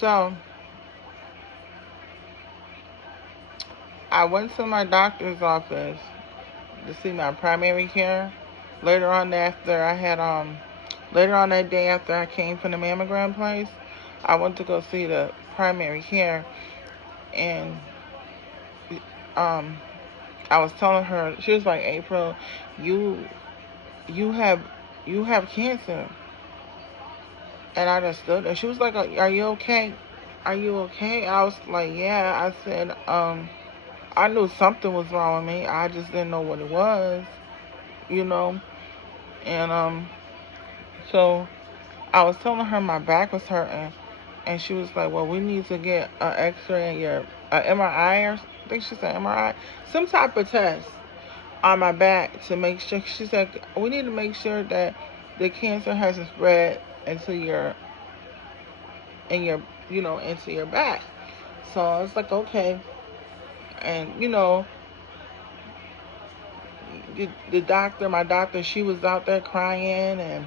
So I went to my doctor's office to see my primary care. Later on after I had later on that day after I came from the mammogram place, I went to go see the primary care, and um I was telling her, she was like, April, you you have you have cancer. And I just stood there. She was like, are you okay? Are you okay? I was like, yeah. I said, I knew something was wrong with me. I just didn't know what it was, you know. And so I was telling her my back was hurting, and she was like, well, we need to get an X-ray and your MRI, or I think she said MRI, some type of test on my back to make sure. She said we need to make sure that the cancer hasn't spread into your into your back. So I was like, okay. And the doctor, my doctor, she was out there crying, and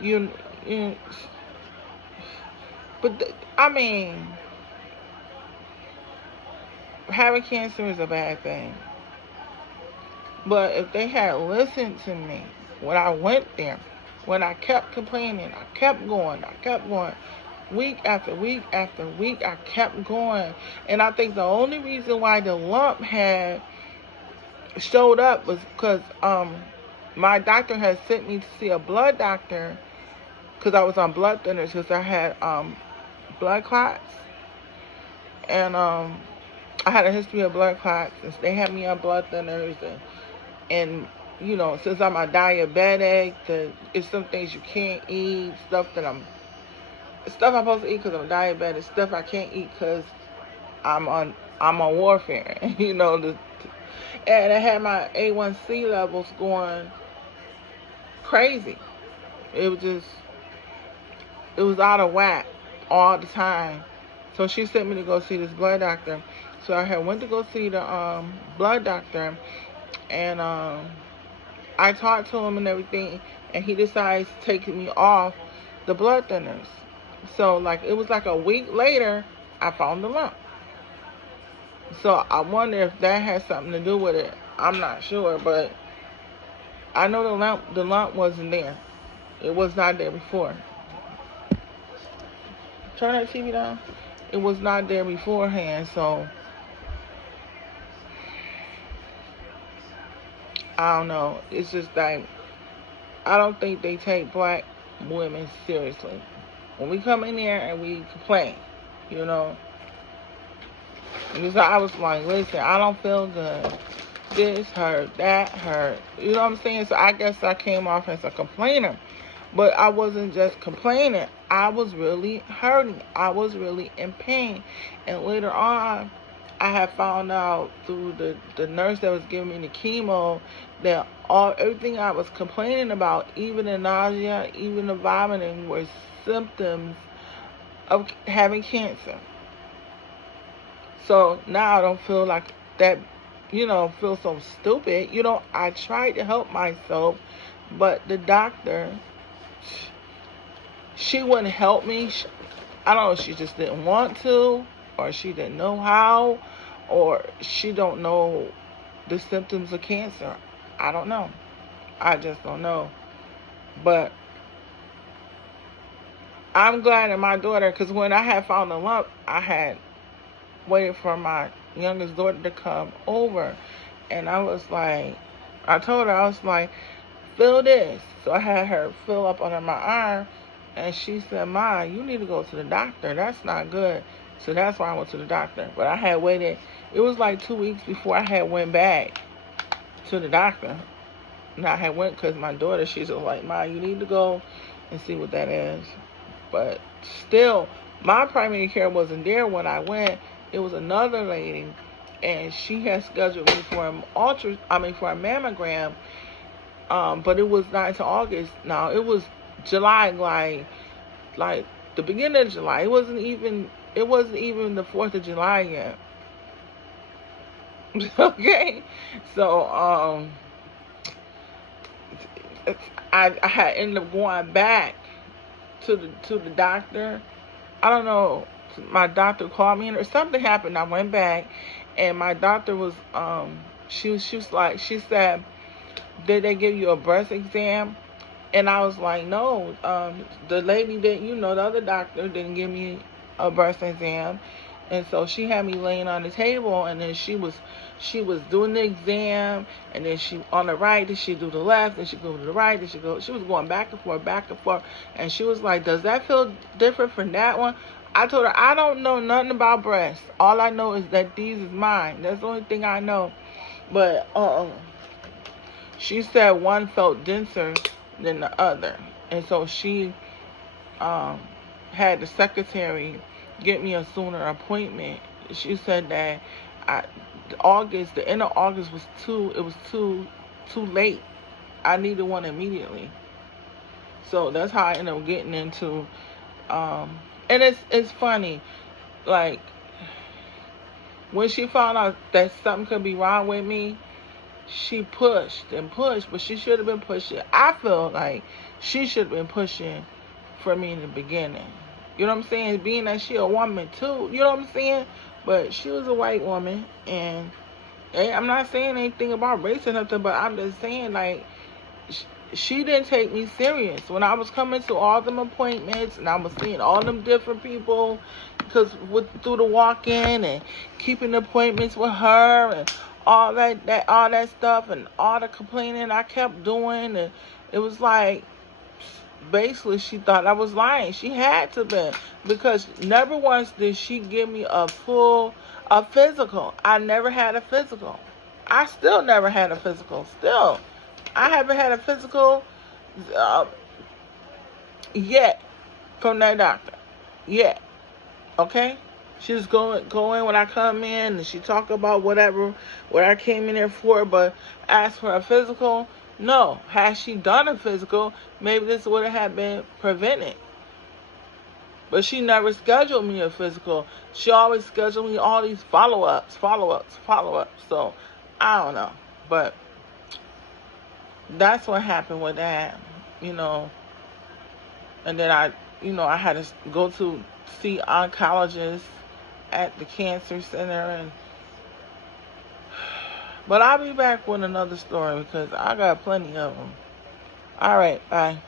you, you but I mean, having cancer is a bad thing. But if they had listened to me when I went there, when I kept complaining, I kept going, week after week after week, I kept going. And I think the only reason why the lump had showed up was because my doctor had sent me to see a blood doctor because I was on blood thinners because I had blood clots, and I had a history of blood clots, and they had me on blood thinners, and since I'm a diabetic, it's some things you can't eat, stuff I'm supposed to eat because I'm diabetic, stuff I can't eat because I'm on warfare, and I had my A1C levels going crazy. It was out of whack all the time. So she sent me to go see this blood doctor. So I had went to go see the blood doctor, and I talked to him and everything, and he decides to take me off the blood thinners. So it was like a week later, I found the lump. So I wonder if that has something to do with it. I'm not sure, but I know the lump wasn't there. It was not there before. Turn that TV down. It was not there beforehand, so I don't know. It's just like, I don't think they take black women seriously. When we come in there and we complain, because I was like, listen, I don't feel good. This hurt, that hurt. You know what I'm saying? So I guess I came off as a complainer. But I wasn't just complaining. I was really hurting. I was really in pain. And later on, I had found out through the nurse that was giving me the chemo that everything I was complaining about, even the nausea, even the vomiting, were symptoms of having cancer. So now I don't feel like that, feel so stupid. I tried to help myself, but the doctor, she wouldn't help me. I don't know if she just didn't want to, or she didn't know how, or she don't know the symptoms of cancer. I don't know. I just don't know. But I'm glad that my daughter, because when I had found the lump, I had waited for my youngest daughter to come over, and I told her, I was like, feel this. So I had her fill up under my arm, and she said, Ma, you need to go to the doctor. That's not good. So that's why I went to the doctor. But I had waited. It was like 2 weeks before I had went back to the doctor. And I had went because my daughter, she's just like, Ma, you need to go and see what that is. But still, my primary care wasn't there when I went. It was another lady, and she had scheduled me for for a mammogram. But it was not until August. Now it was July, like the beginning of July. It wasn't even the 4th of July yet. Okay, so I had ended up going back to the doctor, I don't know, my doctor called me or something happened. I went back and my doctor was, she was like, she said, did they give you a breast exam? And I was like, no, the lady that, the other doctor didn't give me a breast exam. And so she had me laying on the table, and then she was doing the exam, and then she on the right, then she do the left, then she go to the right, then she was going back and forth, and she was like, does that feel different from that one? I told her, I don't know nothing about breasts. All I know is that these is mine. That's the only thing I know. But she said one felt denser than the other, and so she had the secretary get me a sooner appointment. She said that the end of August was too late. I needed one immediately. So that's how I ended up getting into, and it's funny, like, when she found out that something could be wrong with me, she pushed and pushed, but she should have been pushing. I feel like she should have been pushing for me in the beginning. You know what I'm saying? Being that she a woman too, you know what I'm saying? But she was a white woman, and I'm not saying anything about race or nothing, but I'm just saying, like, she didn't take me serious. When I was coming to all them appointments, and I was seeing all them different people, because through the walk-in and keeping appointments with her and all that stuff, and all the complaining I kept doing, and it was like, basically, she thought I was lying. She had to be, because never once did she give me a physical. I never had a physical. I still never had a physical. Still, I haven't had a physical yet from that doctor. Yet, okay? She just go in when I come in, and she talk about what I came in there for, but ask for a physical. No. Had she done a physical, maybe this would have been prevented. But she never scheduled me a physical. She always scheduled me all these follow-ups. So, I don't know. But that's what happened with that, And then I had to go to see oncologists at the cancer center, but I'll be back with another story because I got plenty of them. All right, bye.